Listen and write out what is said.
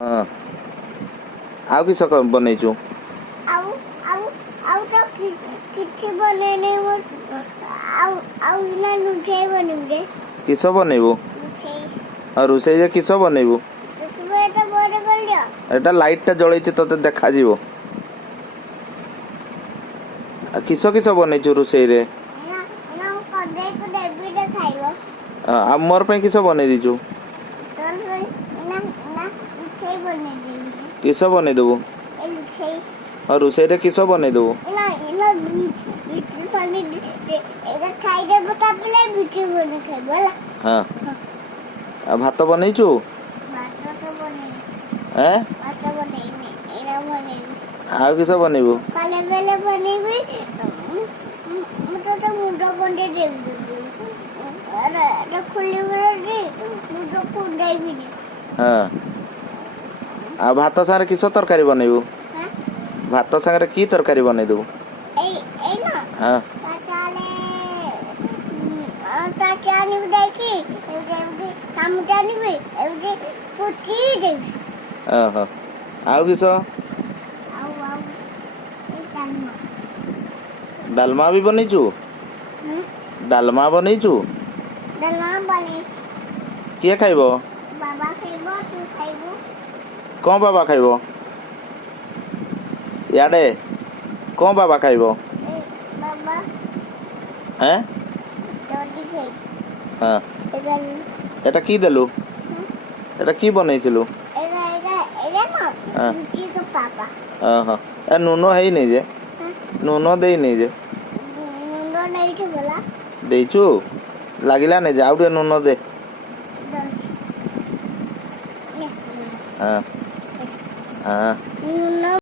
हाँ आउ किस बनईचु ଆଉ ଆଉ ଆଉ ତ କିଛି ବନେଇନି ମୁଁ ଆଉ ଇନା ଲୁଚେଇ ବନେଇବି किस बनइबू ଲୁଚେଇ हाँ रोषे किस बनइबू ତୁମେ ଏଟା ବଡ କରିଦିଅ एटा लाइट टा जलैछि तते देखा जीवो किस किस बनईचु रोषे रे ଏନା ଏନା ମୁଁ କଡ଼େଇକୁ ଦେବି ଟେ ଖାଇବ आ मोर पे किस बनई दीचु ତୋର ପାଇଁ ଏନା ଏନା ଲୁଚେଇ ବନେଇଦେବି किस बनई देबू ଏ ଲୁଚେଇ हाँ रोषे रे किस बनई देबू ଏନା ଏନା ବିଚି ପାଣି ଏଟା ଖାଇଦେବ ତାପରେ ବିଚି ବନେଇ ଖାଇବ ହେଲା हाँ आ भात बनईचु ଭାତ ତ ବନେଇବି हैं ଭାତ ବନେଇବି ଏନା ବନେଇବି आउ किस बनइबू काले बेले बनेबी ମୁଁ ତତେ ମୁଣ୍ଡ କୁଣ୍ଡେଇ ଦେବି ଏଟା ଖୋଲି ବେଲେ ମୁଣ୍ଡ କୁଣ୍ଡେଇବିନି हाँ आ भात सारे किस तरकारी बनइबू ହାଁ भात सारे की तरकारी बनई देबू ଏଇ ନା हाँ ତାକେ ଆଣିବି ଦେଖି ଏମିତି କାମୁଟା ଆଣିବି ଏମିତି ପୋଛି ଦେବି ओहो आउ किस ଆଉ ଏଇ ଡାଲମା डालमा भी बनईचु डालमा बनईचु ଡାଲମା ବନେଇଛି किए खाइबो ବାବା ଖାଇବ ତୁ ଖାଇବୁ कौन बाबा खाइबो याडे कौन बाबा खाइबो ଏ ବାବା हैं ଦଦି ଖାଇ हाँ ଏଗା एटा की देलु एटा की बनईछिलु एगा एगा एगा ना हाँ। रुचि का पापा ओहो ए नुनो हेई नहीं जे हाँ नुनो देई नहीं जे मुंडो नहीं थे बोला देइचु लागिला नहीं जे आउडे नुनो दे दस हाँ हाँ मुंडो